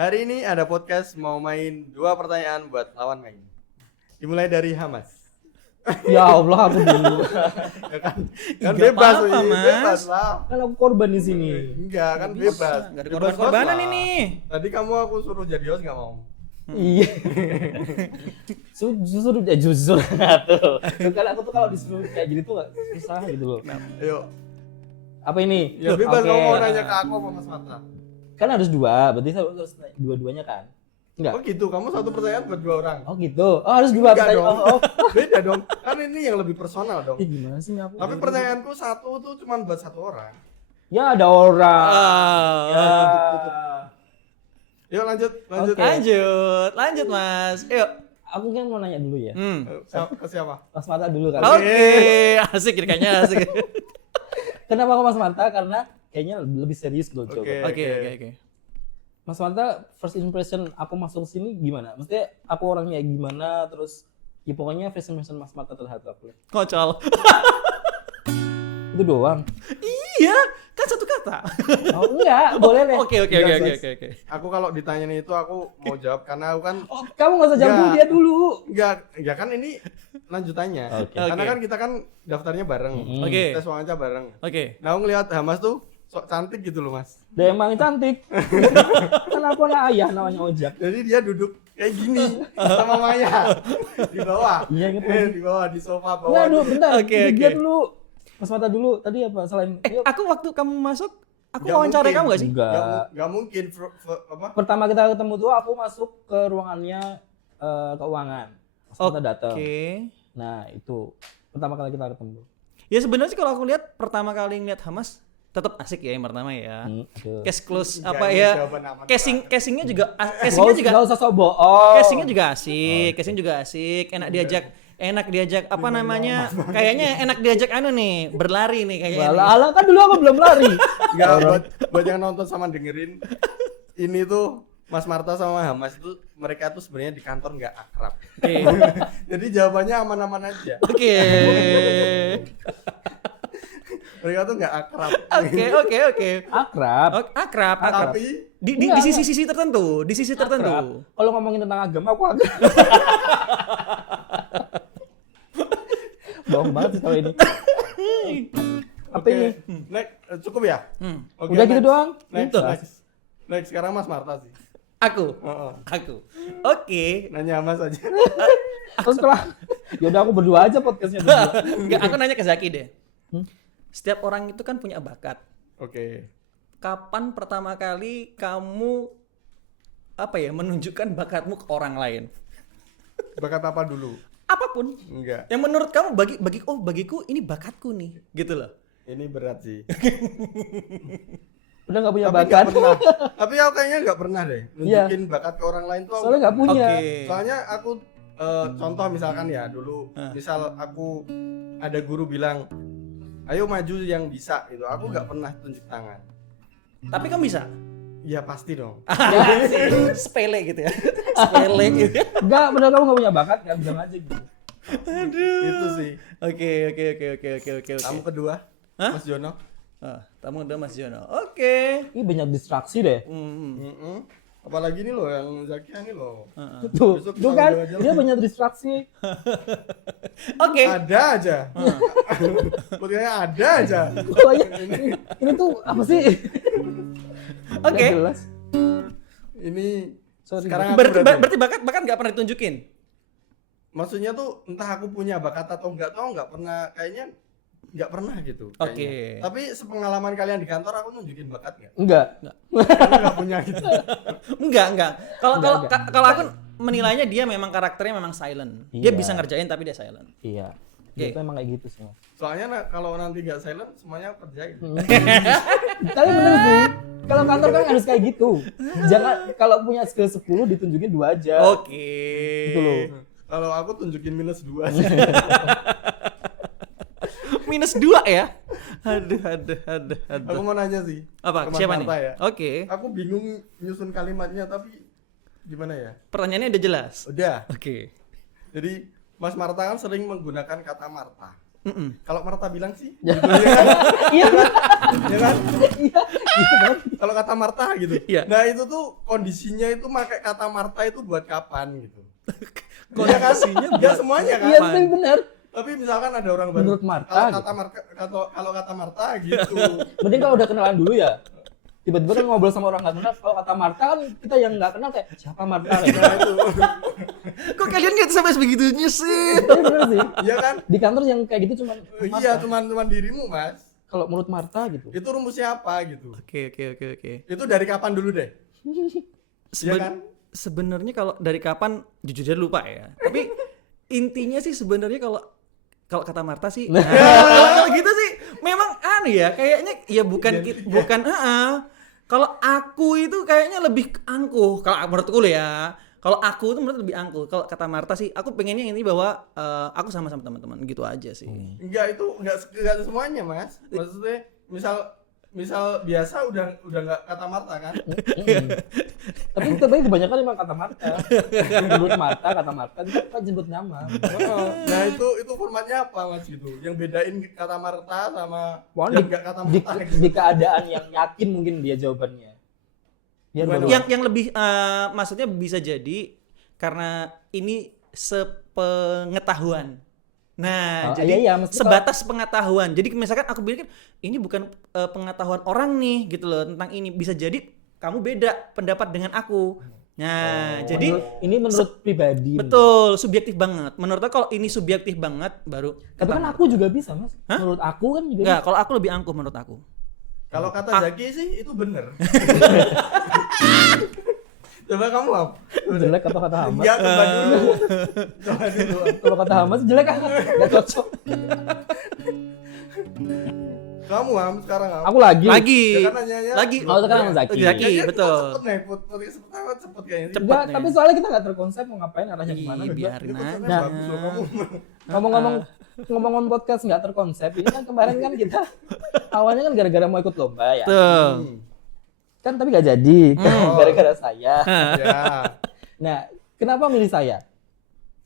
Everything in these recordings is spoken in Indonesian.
Hari ini ada podcast mau main 2 pertanyaan buat lawan main. Dimulai dari Hamas. Ya Allah, aku dulu. Ya kan Nggak bebas, apa-apa, Wi. Mas. Bebas lah. Kan aku korban di sini. Enggak, kan bebas. Enggak ada Bebas korban-korbanan lah. ini. Tadi kamu aku suruh jadi host enggak mau. Iya. Jujur tuh. Kalau aku tuh kalau disuruh kayak gini tuh enggak susah gitu loh. Ayo. Apa ini? Ya bebas Oke. kamu mau nanya ke aku apa Mas Mata. Kan harus dua, berarti harus dua-duanya kan? Enggak. Oh gitu, kamu satu pertanyaan buat 2 orang. Oh gitu. Oh harus dua Enggak pertanyaan. dong. Oh. Beda dong. Kan ini yang lebih personal dong. Ih, gimana sih ini aku? Tapi pertanyaanku satu tuh cuma buat 1 orang. Ya ada orang. Ya. Yuk lanjut. Oke. Lanjut Mas. Yuk. Aku kan mau nanya dulu ya. Ke siapa? Mas Mata dulu kan. Oke, asik ini kayaknya asik. Kenapa aku Mas Mata? Karena kayaknya lebih serius loh coba. Oke. Mas Manta, first impression aku masuk sini gimana? Maksudnya aku orangnya gimana, terus ya pokoknya first impression Mas Manta terhadap aku. Kocol. Itu doang. Iya, kan satu kata. Oh enggak, boleh deh. Oke. Aku kalau ditanyain itu aku mau jawab karena aku kan Oh, kamu nggak usah jawab dulu, Enggak. dia dulu. enggak, ya kan ini lanjutannya. Oke. Karena Oke. kan kita kan daftarnya bareng. Oke. Tes wawancara bareng. Oke. Nah, aku ngeliat Hamas tuh sok cantik gitu loh, Mas. Dia emang cantik. Kan aku anak ayah namanya Ojak. Jadi dia duduk kayak gini sama Maya di bawah. Iya, inget lagi. Di bawah di sofa bawah. Enggak, dulu bentar. Oke, Dia oke. dulu. Mas Mata dulu. Tadi apa? Selain yuk. Aku waktu kamu masuk, aku Nggak wawancara mungkin. kamu gak sih? Enggak. Enggak mungkin apa? Pertama kita ketemu tuh aku masuk ke ruangannya keuangan. Mas Mata datang. Oke. Nah, itu pertama kali kita ketemu. Ya sebenarnya sih kalau aku lihat pertama kali ngeliat Hamas tetap asik ya yang pertama ya. Aduh. Case close Enggak, apa ini ya? jawaban aman Casingnya juga casingnya juga Nggak usah sok bohong. casingnya juga asik, casing juga asik, enak diajak apa namanya? Kayaknya enak diajak nih, berlari nih kayaknya. nih. Alah kan dulu aku belum lari. Enggak, buat yang nonton sama dengerin ini tuh Mas Marta sama Hamas itu mereka tuh sebenarnya di kantor nggak akrab. Oke. Jadi jawabannya aman-aman aja. Oke. Mereka tuh nggak akrab. Oke. Akrab. Akrab. Tapi Di sisi-sisi tertentu, di sisi tertentu. Akrab. Kalau ngomongin tentang agama aku akrab. Bohong banget sih kalau ini. Apa oke. ini? Next, cukup ya? Oke, Udah gitu next. doang? Next, Itu. next sekarang Mas Marta sih. Aku. Heeh. Oke. Nanya Mas aja. Terus kalau yaudah aku berdua aja podcastnya berdua. Enggak, aku nanya ke Zaki deh. Setiap orang itu kan punya bakat. Oke. Kapan pertama kali kamu menunjukkan bakatmu ke orang lain? Bakat apa dulu? Apapun. Enggak. Yang menurut kamu bagiku ini bakatku nih, gitu loh. Ini berat sih. Udah nggak punya Tapi bakat. nggak pernah. Tapi aku kayaknya nggak pernah deh Iya. nunjukin bakat ke orang lain tuh. aku- Soalnya nggak punya. Oke. Soalnya aku contoh misalkan ya dulu, misal aku ada guru bilang, ayo maju yang bisa gitu. Aku nggak pernah tunjuk tangan. Tapi kamu bisa. Ya pasti dong. Sepele gitu ya. Sepele gitu. Enggak, benar kamu nggak punya bakat, nggak bilang aja gitu. Aduh. Itu sih. Oke. Kamu kedua, Hah? Mas Jono. Tamu udah Mas Jono. Oke. Ini banyak distraksi deh. Mm-mm. Apalagi nih loh yang Zakia nih loh. Tuh, Besok tuh kita kan, udah aja. dia banyak distraksi. Oke. Ada aja. Pokoknya ada aja. Pokoknya ini tuh apa sih? Oke. Nggak jelas. Ini Sorry. sekarang aku Berarti bakat nggak pernah ditunjukin. maksudnya tuh entah aku punya bakat atau enggak tahu nggak pernah kayaknya nggak pernah gitu. kayaknya. Oke. Tapi sepengalaman kalian di kantor aku nunjukin bakat nggak? Enggak. Karena nggak punya gitu. Enggak. Kalau Enggak. kalau aku menilainya dia memang karakternya memang silent. Dia Iya. bisa ngerjain tapi dia silent. Iya. Oke. Itu emang kayak gitu sih, Mas. Soalnya kalau nanti nggak silent semuanya aku kerjain. Tapi bener sih. Kalau kantor kan harus kayak gitu. Jangan kalau punya skill 10 ditunjukin 2 aja. Oke. Gitu loh. Kalau aku tunjukin -2 sih. -2 ya? Aduh. Aku mau nanya sih. Apa? ke Mas Siapa nih? Marta ya. Oke. Aku bingung nyusun kalimatnya tapi gimana ya? Pertanyaannya udah jelas. Udah. Oke. Jadi Mas Marta kan sering menggunakan kata Marta. Kalau Marta bilang sih, Ya. gitu, ya kan? Iya. Ya kan? Iya. Iya banget. Kalau kalau kata Marta gitu. Iya. Nah itu tuh kondisinya itu pakai kata Marta itu buat kapan gitu. Kondisinya Enggak semuanya kan. Iya, tapi benar. Tapi misalkan ada orang baru. Menurut Marta, Kalau kata Marta gitu. Mending kalau udah kenalan dulu ya. Tiba-tiba kan ngobrol sama orang nggak kenal. Kalau kata Marta kan kita yang nggak kenal kayak siapa Marta kayak. Nah itu. Kok kalian nggak sampai sebegitunya sih? Tapi bener sih. Iya kan? Di kantor yang kayak gitu cuman Iya, cuman dirimu, Mas. kalau menurut Marta gitu. Itu rumusnya apa gitu. Oke. Itu dari kapan dulu deh? Iya kan? Sebenarnya kalau dari kapan jujur aja lupa ya. Tapi intinya sih sebenarnya kalau kata Marta sih kalau gitu sih memang aneh ya kayaknya ya bukan kalau aku itu kayaknya lebih angkuh kalau menurutku ya. Kalau aku itu menurut lebih angkuh. Kalau kata Marta sih aku pengennya ini bahwa aku sama-sama teman-teman gitu aja sih. Enggak, itu enggak semuanya, Mas. Maksudnya misal biasa udah enggak kata Marta kan? Tapi kebanyakan memang kata Marta. Menurut Marta, kata Marta itu kan jemput nama. Nah, itu formatnya apa, Mas gitu? Yang bedain kata Marta sama Wah, yang enggak kata Marta. di keadaan yang yakin mungkin dia jawabannya. Biar baru- Yang lebih maksudnya bisa jadi karena ini sepengetahuan. Nah, jadi iya, maksudnya sebatas pengetahuan. Jadi misalkan aku bilang ini bukan pengetahuan orang nih gitu loh tentang ini. Bisa jadi kamu beda pendapat dengan aku. Nah, jadi ini menurut pribadi. betul subjektif banget. Menurut aku kalau ini subjektif banget baru. Tapi kan aku juga bisa, Mas. Hah? Menurut aku kan juga Enggak, bisa. kalau aku lebih angkuh menurut aku. Kalau kata Zaki sih itu bener. Coba kamu apa? Jelek atau kata Hamas? Enggak, coba dulu. Coba dulu. Kalau kata Hamas jelek kan? Gak cocok. Kamu sekarang Aku lagi. Ya kan nanyanya. Lagi. Oh, sekarang sama Zaki. Zaki, Kayaknya betul. Cepet nih, cepet kayaknya. Cepet Enggak, nih. tapi soalnya kita nggak terkonsep mau ngapain arahnya Ih, kemana juga. biarin Ini konsepnya aja. bagus loh kamu. Ngomong-ngomong podcast nggak terkonsep, ini kan kemarin kan kita awalnya kan gara-gara mau ikut lomba ya. Tuh. Kan tapi nggak jadi, gara-gara saya. Ya. Nah, kenapa milih saya?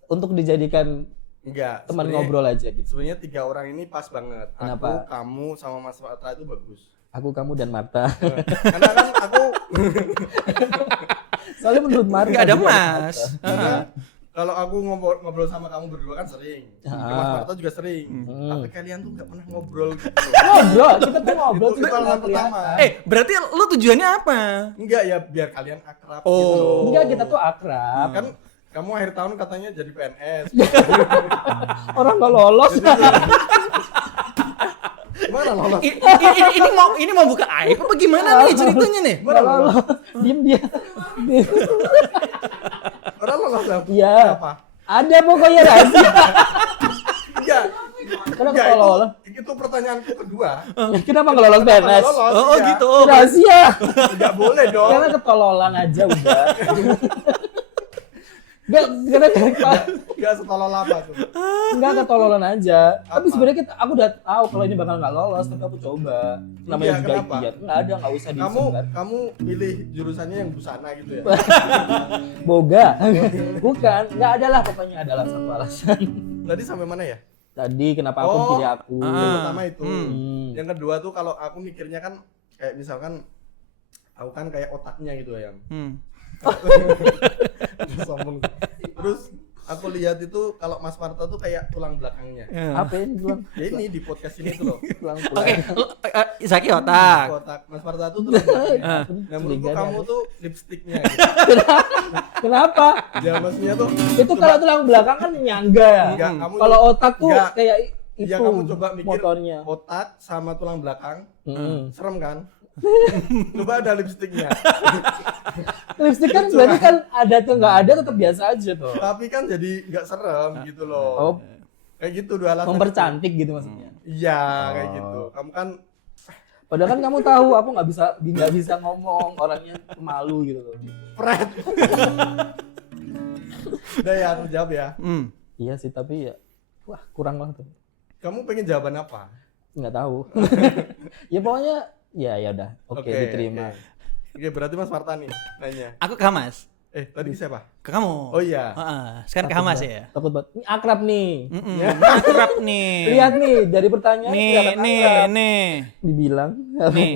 Untuk dijadikan Enggak. teman sebenarnya- ngobrol aja gitu. Sebenarnya 3 orang ini pas banget. Kenapa? Aku, kamu sama Mas Marta itu bagus. Aku, kamu, dan Marta. Karena kan aku Soalnya menurut Marta Enggak ada juga Mas. karena kalau aku ngobrol sama kamu berdua kan sering. Mas Marta juga sering. Tapi kalian tuh nggak pernah ngobrol gitu. Ngobrol, kita tuh ngobrol Itu cuma pengalaman nggak pertama. kelihatan. Berarti lu tujuannya apa? Enggak ya biar kalian akrab Oh. gitu loh. Enggak, kita tuh akrab. Kan kamu akhir tahun katanya jadi PNS. Orang nggak lolos. Gimana lolos? Ini mau buka aib apa gimana nih ceritanya nih? Gimana Nggak lolos? lolos. Diem dia. Orang lolos lah. Iya. Apa? Ada pokoknya rahasia. Enggak. Kenapa Enggak, nggak lolos? itu pertanyaanku kedua. Kenapa nggak lolos Kenapa PNS? lolos? Oh Iya. gitu. Rahasia. Enggak boleh dong. Karena ketololan aja udah. Enggak Setolol apa tuh? enggak ketololan aja. Tapi Apa? sebenarnya aku udah tahu kalau ini bakal nggak lolos, tapi aku coba. Namanya Iya, juga kenapa? ikhtiar. Enggak ada, enggak usah disebar. Kamu pilih jurusannya yang busana gitu ya? Boga. Bukan, enggak ada lah pokoknya adalah satu alasan. Tadi sampai mana ya? Tadi kenapa aku Oh. pilih aku? Yang pertama itu. Hmm. Yang kedua tuh kalau aku mikirnya kan kayak misalkan aku kan kayak otaknya gitu ya. Sombong. Terus aku lihat itu kalau Mas Marta tuh kayak tulang belakangnya. Apa ini bilang? Ya ini di podcast ini tuh loh. Oke, Zaki otak. Otak Mas Marta tuh tulang belakangnya. Nah, menurutku Curiga kamu nih. tuh lipstiknya. Gitu. Kenapa? Ya maksudnya tuh Itu kalau tulang belakang kan nyangga ya. Enggak, kamu Kalau otak tuh enggak. kayak itu ya kamu coba mikir motornya. otak sama tulang belakang. Mm. Serem kan? Coba ada lipstiknya. Lipstick kan berarti kan ada tuh nggak ada tetap biasa aja tuh. Tapi kan jadi nggak serem gitu loh. Oh, Kayak gitu dua alasan. mempercantik gitu maksudnya. Iya, kayak gitu. Kamu kan Padahal kan kamu tahu aku nggak bisa ngomong, orangnya malu gitu loh. pret. Udah ya, aku jawab ya. Iya sih, tapi ya wah kurang banget tuh. Kamu pengen jawaban apa? Nggak tahu. Ya pokoknya ya udah. Oke, diterima. Oke, berarti Mas Marta nih nanya. Aku ke Hamas. Tadi siapa? Ke kamu. Oh iya. Sekarang ke Hamas ya. Takut banget. Ini akrab nih. Akrab nih. Lihat nih dari pertanyaan Nih, kelihatan nih, akrab. nih. Dibilang. Nih.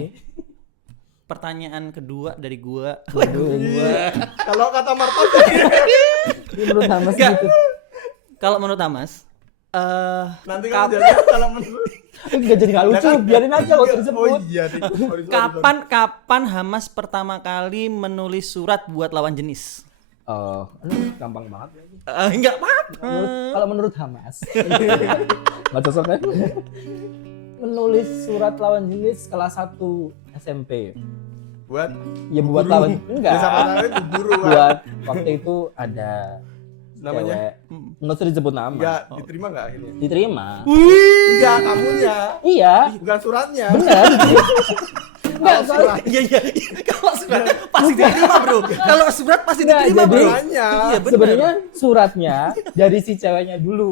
pertanyaan kedua dari gua. Kalau kata Marta Ini menurut Hamas Nggak. gitu. Kalau menurut Hamas, nanti kamu jawab kalau menurut Enggak jadi enggak lucu, biarin aja kalau Oh disebut. iya, Dik. Sorry. kapan Hamas pertama kali menulis surat buat lawan jenis? Oh, ini gampang banget lagi. Enggak apa-apa. Kalau menurut Hamas. Enggak cocok kan? Menulis surat lawan jenis kelas 1 SMP. buat Ya buat guru. lawan enggak. Ya, sama sama itu guru kan. Buat waktu itu ada Namanya? cewek. Enggak usah disebut nama. Enggak diterima enggak akhirnya? Diterima. Enggak, kamunya. Iya. Bukan suratnya. Benar. Enggak, Kalau soalnya surat. Iya. Kalau surat pasti diterima, Bro. Kalau surat pasti Nggak, diterima, jadi- Bro. Makanya. Iya, benar. sebenarnya suratnya dari si ceweknya dulu.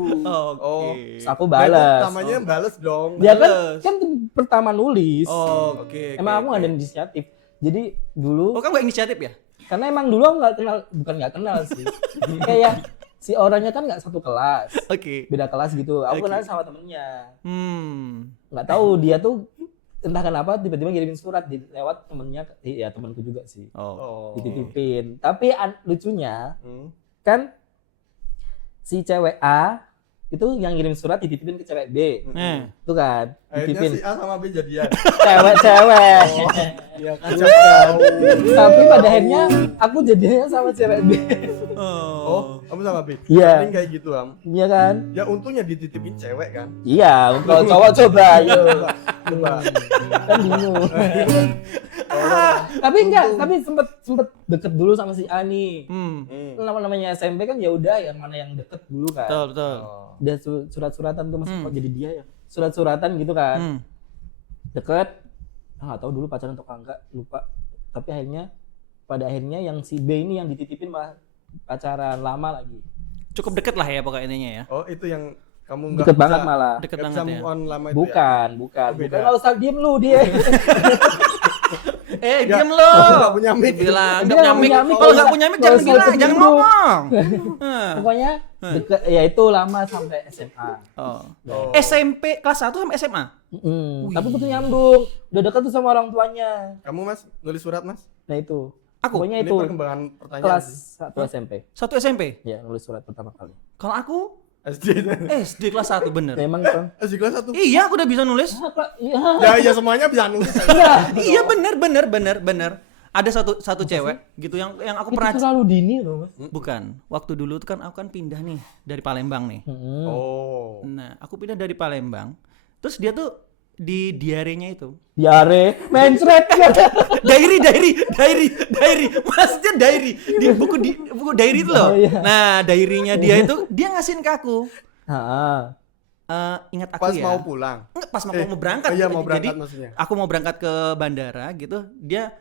Oke. Terus aku Berarti balas. Namanya bales dong. Dia kan Bales. kan pertama nulis. Oke. Emang aku nggak ada inisiatif. Jadi dulu Oh, kamu gak inisiatif ya? karena emang dulu aku nggak kenal, bukan nggak kenal sih. Kayak si orangnya kan nggak satu kelas, Oke. beda kelas gitu. Aku Oke. kenal sama temennya. Nggak tahu dia tuh entah kenapa tiba-tiba ngirimin surat lewat temennya, ya temanku juga sih. Oh. Dititipin. Tapi lucunya Hmm. kan si cewek A itu yang ngirim surat dititipin ke cewek B. Itu kan Akhirnya dititipin si A sama B jadian. cewek-cewek. Iya kan siapa tahu. Tapi pada akhirnya aku jadinya sama cewek B. Oh, kamu sama B. Iya. Paling kayak gitu, Am. Iya kan? Ya untungnya dititipin cewek kan. Iya, kalau cowok coba yuk. Coba. Kan bingung. Tapi enggak, tapi sempet deket dulu sama si A nih. Namanya SMP kan ya udah yang mana yang deket dulu kan. Betul. Udah surat-suratan tuh masih kok jadi dia ya. Surat-suratan gitu kan. Deket. Nggak tahu dulu pacaran atau enggak, lupa. Tapi pada akhirnya yang si B ini yang dititipin malah pacaran lama lagi. Cukup deket lah ya pokoknya intinya ya. Oh, itu yang kamu enggak Deket banget malah. Deket Enggak banget bisa ya. move on lama itu ya. Bukan. Oh, beda. Enggak usah diem lu dia. Diam lo. Nggak punya mic. Bilang Dia enggak punya nggak mic. punya mic, Kalau enggak nggak punya mic usah jangan bilang, ikut jangan dulu. ngomong. Pokoknya deket, ya itu lama sampai SMA. Oh. Oh. SMP kelas 1 sampai SMA. Tapi putus nyambung. Udah deket tuh sama orang tuanya. Kamu Mas nulis surat Mas? Nah itu. Aku? Pokoknya Ini itu perkembangan pertanyaan kelas sih. 1 SMP. Satu SMP. Ya nulis surat pertama kali. Kalau aku SD. SD kelas 1 bener. Memang kan. SD kelas 1. Iya, aku udah bisa nulis. Iya. Ya semuanya bisa nulis. Iya bener. Ada satu cewek gitu yang aku Itu pernah terlalu dini loh, Mas. bukan. Waktu dulu tuh kan aku kan pindah nih dari Palembang nih. Oh. Nah, aku pindah dari Palembang. Terus dia tuh di diarenya itu. Diare, mencret ya. Diary. Maksudnya diary di buku diary itu loh. Oh, iya. Nah, diary-nya dia itu dia ngasihin ke aku. Heeh. Ingat aku Pas ya. mau pulang. Enggak, pas mau berangkat. Oh iya, mau berangkat Jadi maksudnya. aku mau berangkat ke bandara gitu. Dia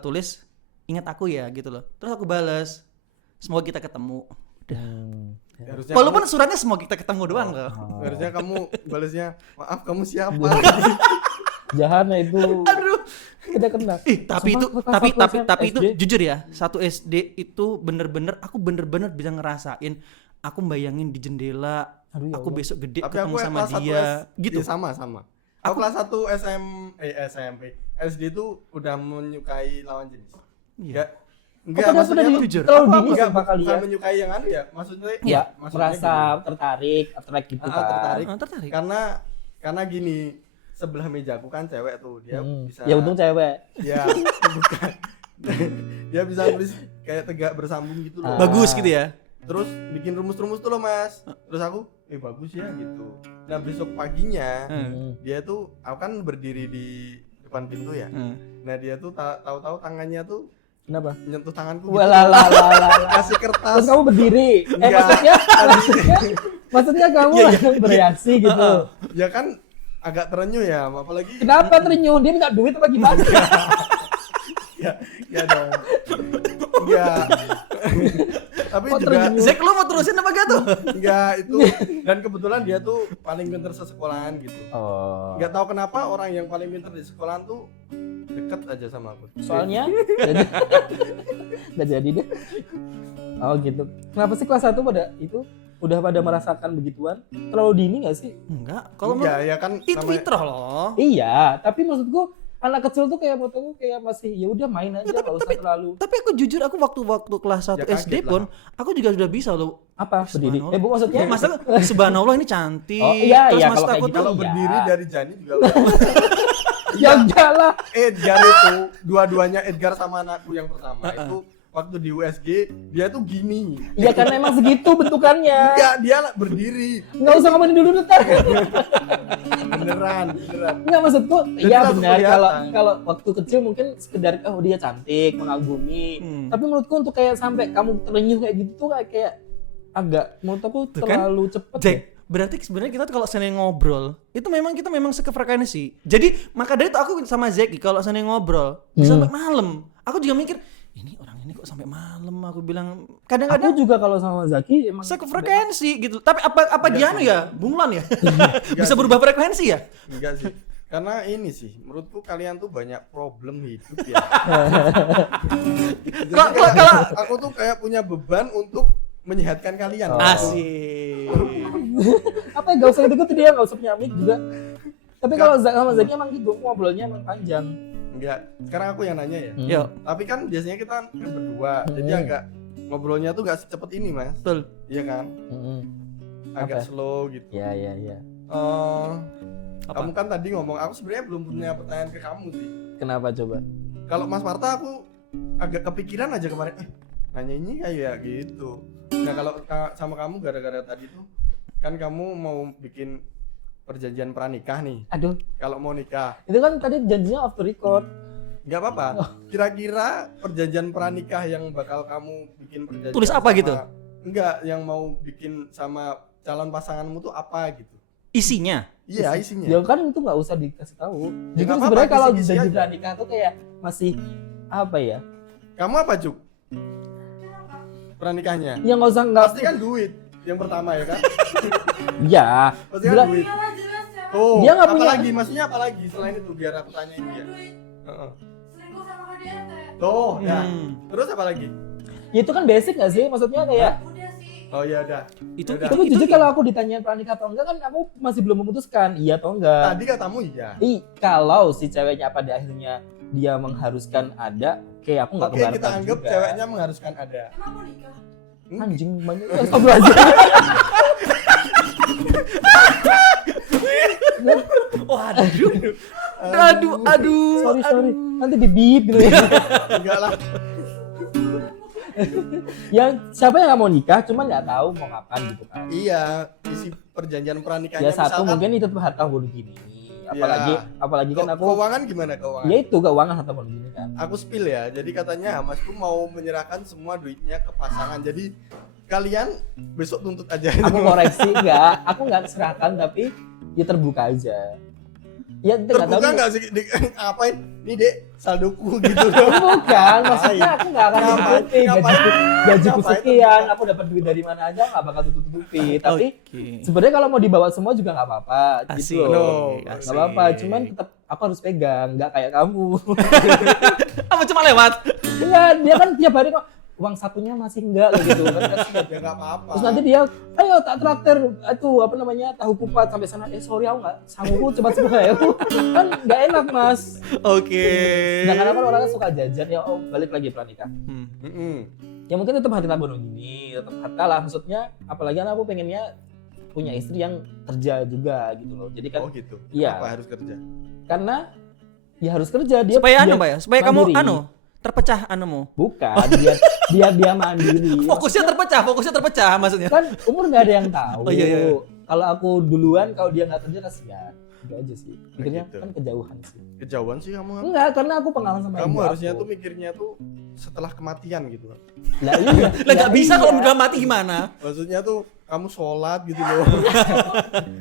tulis ingat aku ya gitu loh. Terus aku balas semoga kita ketemu. Harusnya Walaupun suratnya semoga kita ketemu doang kok. harusnya kamu balasnya maaf kamu siapa? Jahatnya itu. Aduh. Tidak kena. Tapi Sumpah, itu kelas satu tapi itu SD. jujur ya, satu SD itu aku bener-bener bisa ngerasain aku bayangin di jendela Aduh, ya aku Allah. besok gede Tapi ketemu aku sama kelas 1 dia gitu. Sama. Aku kelas 1 SMP. SD itu udah menyukai lawan jenis. Iya. Enggak, Padahal sudah jujur. terlalu Aku dini enggak sumpah kali bukan ya. menyukai yang anu ya. Maksudnya Ya, maksudnya merasa gini. tertarik gitu kan. tertarik. Tertarik. Karena gini, sebelah meja aku kan cewek tuh, dia bisa Ya untung cewek. Ya, bukan. Dia bisa nulis kayak tegak bersambung gitu loh. Bagus gitu ya. Terus bikin rumus-rumus tuh loh Mas. Terus aku, bagus ya gitu. Nah besok paginya dia tuh, aku kan berdiri di depan pintu ya. Nah dia tuh tahu-tahu tangannya tuh Kenapa? nyentuh tanganku Walah. kasih kertas. Terus kamu berdiri. Enggak. Maksudnya kamu bereaksi gitu. Ya kan agak terenyuh ya, apalagi Kenapa terenyuh? Dia minta duit apa gimana? ya dong. Enggak. Tapi Kok juga terenyuh? Zek lu mau terusin apa gak tuh? enggak itu, dan kebetulan dia tuh paling pintar sesekolahan gitu. Oh. Enggak tahu kenapa orang yang paling pintar di sekolahan tuh deket aja sama aku. Soalnya udah jadi deh. Oh gitu. Kenapa sih kelas 1 pada itu udah pada merasakan begituan? Terlalu dini gak sih? Enggak, kalau enggak ya kan itu namanya- fitrah loh. Iya, tapi maksudku anak kecil tuh kayak menurut aku kayak masih ya udah main aja nggak usah terlalu. Tapi aku jujur aku waktu kelas 1 Ya, SD kaget pun lah. aku juga sudah bisa loh. Apa berdiri? Subhanallah. Bu maksudnya? Masa subhanallah ini cantik. Oh, iya, Terus iya, maksud kalau kayak aku gitu tuh Kalau iya. berdiri dari Jani juga Ya enggak lah. Edgar itu dua-duanya Edgar sama anakku yang pertama itu waktu di USG dia tuh gini. Ya karena emang segitu bentukannya. Enggak, dia lah berdiri. Nggak usah ngomongin dulu ntar. Beneran. Nggak maksudku, Jadi ya langsung benar kelihatan. kalau waktu kecil mungkin sekedar oh dia cantik, mengagumi. Tapi menurutku untuk kayak sampai kamu terenyuh kayak gitu tuh kayak agak menurut aku Tuh kan, terlalu cepet. Jack, berarti sebenarnya kita tuh kalau seandainya ngobrol itu kita memang sekefrekuensi. Jadi maka dari itu aku sama Zeki kalau seandainya ngobrol bisa sampai malam. Aku juga mikir ini orang ini kok sampai malam. Aku bilang Aku kadang-kadang juga kalau sama Zaki emang sekefrekuensi gitu. Tapi apa dia anu ya, bunglon ya? Bisa sih. berubah frekuensi ya? Enggak sih. Karena ini sih, menurutku kalian tuh banyak problem hidup ya. Jadi Kalau aku tuh kayak punya beban untuk menyehatkan kalian. asik. apa ya gak usah gitu dia nggak usah punya mic juga. Tapi kalau sama Zaki emang gitu ngobrolnya emang panjang. Enggak. Sekarang aku yang nanya ya. Yo, Tapi kan biasanya kita kan berdua, jadi agak ngobrolnya tuh gak secepat ini, Mas. betul. Iya kan? Agak Apa? slow gitu. Ya. Kamu kan tadi ngomong, aku sebenarnya belum punya pertanyaan ke kamu sih. Kenapa coba? Kalau Mas Marta aku agak kepikiran aja kemarin, nanya ini kayak gitu. Nah kalau sama kamu gara-gara tadi tuh, kan kamu mau bikin perjanjian pranikah nih. Aduh, Kalau mau nikah, itu kan tadi janjinya off the record. nggak apa-apa. Kira-kira perjanjian pranikah yang bakal kamu bikin perjanjian Tulis apa gitu? Enggak, yang mau bikin sama calon pasanganmu tuh apa gitu? Isinya. Iya isinya. Ya kan itu nggak usah dikasih tahu. Ya, Jadi nggak sebenarnya apa-apa, kalau kisi-kisi janji aja. pranikah tuh kayak masih apa ya? Kamu apa Cuk? Pranikahnya? Ya nggak usah nggak. Pasti kan duit yang pertama ya kan? Ya. Pasti kan Jelas- duit. Iyalah jelas ya. Oh, Dia nggak apa punya- lagi? Maksudnya apa lagi selain itu biar aku tanyain dia. Duit. Heeh. Selingkuh sama KDRT. Tuh, ya. Hmm. Terus apa lagi? Ya itu kan basic nggak sih? Maksudnya kayak Udah sih. Oh iya udah. Itu Udah. tapi jujur kalau aku ditanya pranikah atau enggak kan aku masih belum memutuskan iya atau enggak. Tadi katamu iya. Kalau si ceweknya pada akhirnya dia mengharuskan ada, oke aku nggak Oke, keberatan kita anggap juga. ceweknya mengharuskan ada. Emang mau nikah? Anjing banyak. Astagfirullahaladzim. Waduh. Aduh. sorry. Nanti di beep gitu ya. Enggak lah. Yang siapa yang nggak mau nikah, cuman nggak tahu mau kapan gitu kan. Iya, isi perjanjian pernikahnya Ya satu misalkan, mungkin itu tetap harta bunuh gini. Apalagi kan aku keuangan gimana keuangan? ya itu keuangan harta bunuh gini kan. Aku spill ya. Jadi katanya Hamas tuh mau menyerahkan semua duitnya ke pasangan. Jadi kalian besok tuntut aja. Aku koreksi enggak, aku nggak serahkan tapi ya terbuka aja. Ya nggak tahu. Terbuka nggak sih? Ngapain? Nih dek, saldoku gitu loh. Bukan, maksudnya aku nggak akan Ngapain? tutupi Ngapain? gajiku Ngapain? sekian, aku dapat duit dari mana aja nggak bakal tutupi. Tapi Oke. sebenarnya kalau mau dibawa semua juga nggak apa-apa, Asik. gitu loh. No, Nggak asik. apa-apa, cuman tetap aku harus pegang, nggak kayak kamu. Apa cuma lewat? Iya, dia kan tiap hari kok uang satunya masih enggak kayak gitu kan. Ya nggak apa-apa. Terus nanti dia, ayo tak traktir itu apa namanya tahu kupat sampai sana. Sorry aku nggak sanggup cepat semua ya. Kan nggak enak mas. Oke. Sedangkan aku kan orangnya suka jajan ya. Oh balik lagi pranikah. Mm-mm. Ya mungkin tetap harta bunuh gini, tetap harta lah. Maksudnya apalagi kan aku pengennya punya istri yang kerja juga gitu loh. Jadi kan Oh gitu. Iya. Kenapa harus kerja? karena ya harus kerja dia. Supaya biar Pak ya, supaya kamu mandiri. terpecah anumu. Bukan, dia mandiri. Fokusnya terpecah maksudnya. Kan umur nggak ada yang tahu. Oh, iya. Kalau aku duluan, kalau dia nggak kerja kasihan. Itu aja sih. Mikirnya gitu. kan kejauhan sih. Kejauhan sih kamu. Enggak, karena aku pengalaman sama Kamu ibu harusnya aku. tuh mikirnya tuh setelah kematian gitu. Lah iya. Lah nggak bisa kalau iya. udah mati gimana? Maksudnya tuh kamu sholat gitu loh.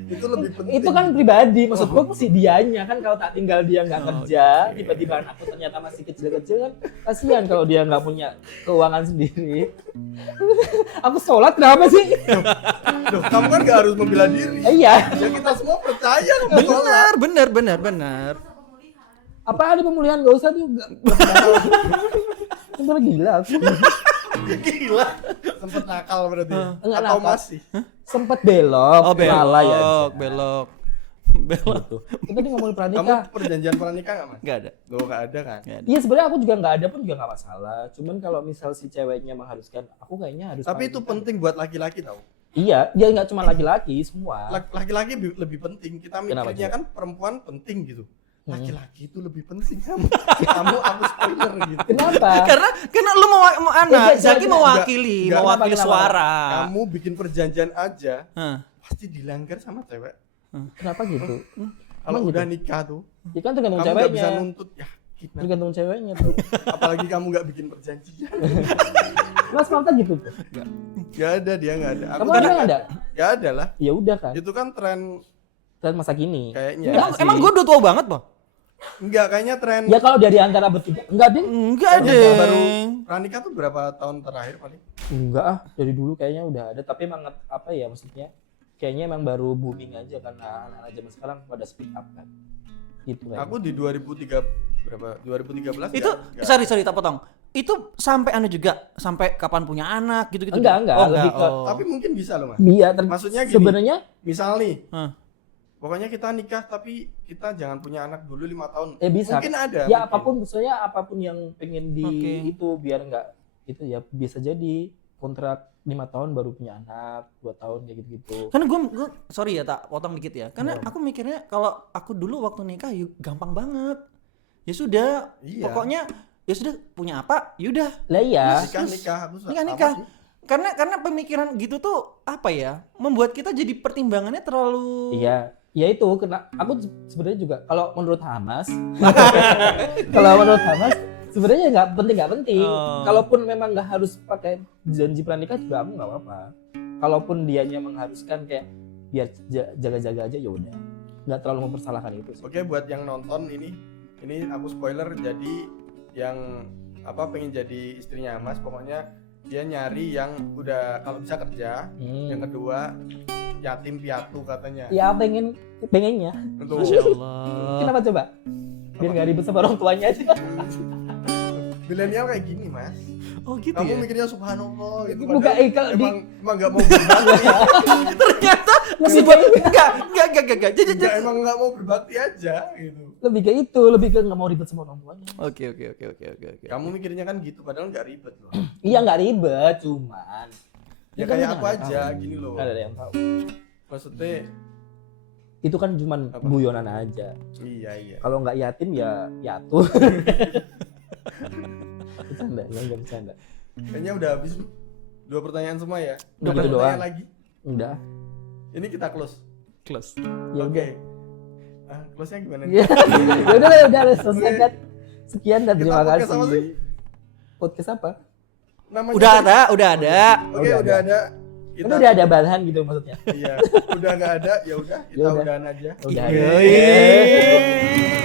Itu lebih penting. Itu kan pribadi, maksudku si dianya kan kalau tak tinggal dia nggak Oh, kerja, oke. tiba-tiba anakku ternyata masih kecil-kecil kan kasihan kalau dia nggak punya keuangan sendiri. Aku sholat kenapa sih? Loh, kamu kan gak harus membela diri. Iya. Ya kita semua percaya kamu sholat. Benar. Masa pemulihan. Apa ada pemulihan nggak usah tuh. Itu gila aku. Gila. Sempet nakal berarti. Enggak Atau nakal. masih? Sempet belok, Oh salah ya. belok. Bella. gitu. Kita dia ngomongin Kamu pranikah. perjanjian pranikah nggak mas? Enggak ada. Lo nggak ada kan? Nggak ada. Iya sebenarnya aku juga nggak ada pun juga nggak masalah. Cuman kalau misal si ceweknya mengharuskan, aku kayaknya harus. Tapi itu pranikah. penting buat laki-laki tau. Iya, dia nggak cuma laki-laki semua. Laki-laki lebih penting. Kita Kenapa mikirnya juga? kan perempuan penting gitu. Laki-laki itu lebih penting kamu aku spoiler gitu. Kenapa? Karena lu mau Iya, Zaki iya, mewakili, enggak, mewakili kenapa? suara. Kamu bikin perjanjian aja Hah. pasti dilanggar sama cewek. Kenapa gitu? Kalau Emang udah gitu? nikah tuh, Ya kan tergantung kamu nggak bisa ceweknya. nuntut ya. Kita. Tergantung ceweknya tuh. Apalagi kamu nggak bikin perjanjian. Mas Malta gitu tuh. Gak ada dia nggak ada. Kamu ada nggak ada? Gak ada lah. Ya udah kan. Itu kan tren Tren masa kini. kayaknya. Enggak sih. Emang gue udah tua banget, Bang? Enggak, kayaknya tren. Ya kalau dari antara bertiga, enggak ding. Enggak Kayaknya deh. baru pranikah tuh berapa tahun terakhir paling? Enggak ah, dari dulu kayaknya udah ada. Tapi emang apa ya maksudnya? Kayaknya emang baru booming aja karena anak-anak zaman sekarang pada speak up kan. Gitu kan. Aku di 2003 berapa? 2013 Itu sorry tak potong. Itu sampai anu juga, sampai kapan punya anak gitu-gitu. Enggak, Oh, lebih ke Tapi mungkin bisa loh mas. Iya, Maksudnya gini. sebenarnya Misal nih, Hah. pokoknya kita nikah tapi kita jangan punya anak dulu 5 tahun. bisa. Mungkin ada. Ya mungkin. apapun maksudnya apapun yang pengen di Oke. itu biar enggak itu ya bisa jadi kontrak 5 tahun baru punya anak, 2 tahun kayak gitu-gitu. Karena gue sorry ya tak potong dikit ya. Karena aku mikirnya kalau aku dulu waktu nikah gampang banget. Ya sudah, Iya. pokoknya ya sudah punya apa, yaudah. Lah iya. Nikah aku Nikah. sama sih. Karena pemikiran gitu tuh apa ya? Membuat kita jadi pertimbangannya terlalu Iya, ya itu kena aku sebenarnya juga kalau menurut Hamas kalau menurut Hamas sebenarnya nggak penting Oh. kalaupun memang nggak harus pakai janji pranikah juga aku nggak apa-apa kalaupun dianya mengharuskan kayak biar jaga-jaga aja ya udah nggak terlalu mempersalahkan itu sih. Oke, buat yang nonton ini aku spoiler, jadi yang pengen jadi istrinya Mas, pokoknya dia nyari yang udah kalau bisa kerja. Yang kedua yatim piatu katanya. Ya pengennya Untuk Masya Allah. kenapa coba biar nggak ribet sama orang tuanya aja. milenial kayak gini Mas. Oh gitu Kamu ya. mikirnya subhanallah gitu. Bukan, padahal kalau di- emang nggak mau berbakti. Ternyata Lebih sebuah kayak- enggak. Nggak, emang nggak mau berbakti aja gitu. lebih ke itu lebih ke nggak mau ribet sama orang tuanya. Oke. Kamu mikirnya kan gitu, padahal nggak ribet loh. Iya nggak ribet cuman Ya kan kayak kita aku nggak aja tahu. gini loh. Nggak ada yang tahu. Maksudnya Itu kan cuman Apa? guyonan aja. iya. Kalau nggak yatim ya yatu. Bercanda, nggak bercanda. Kayaknya udah habis nih. 2 pertanyaan semua ya. Udah Ada gitu pertanyaan doang. lagi. Udah. Ini kita close. Close. Ya Oke. udah. Close-nya gimana nih? Ya udah selesai kan. Sekian dan Kita terima podcast apa sih? kasih. Podcast apa? Namanya Udah tadi- ada. Oke, Udah udah ada. Kan udah ada bahan gitu maksudnya. Iya, udah nggak ada, ya udah kita Ya udah. udahan aja. Udah. Yoi.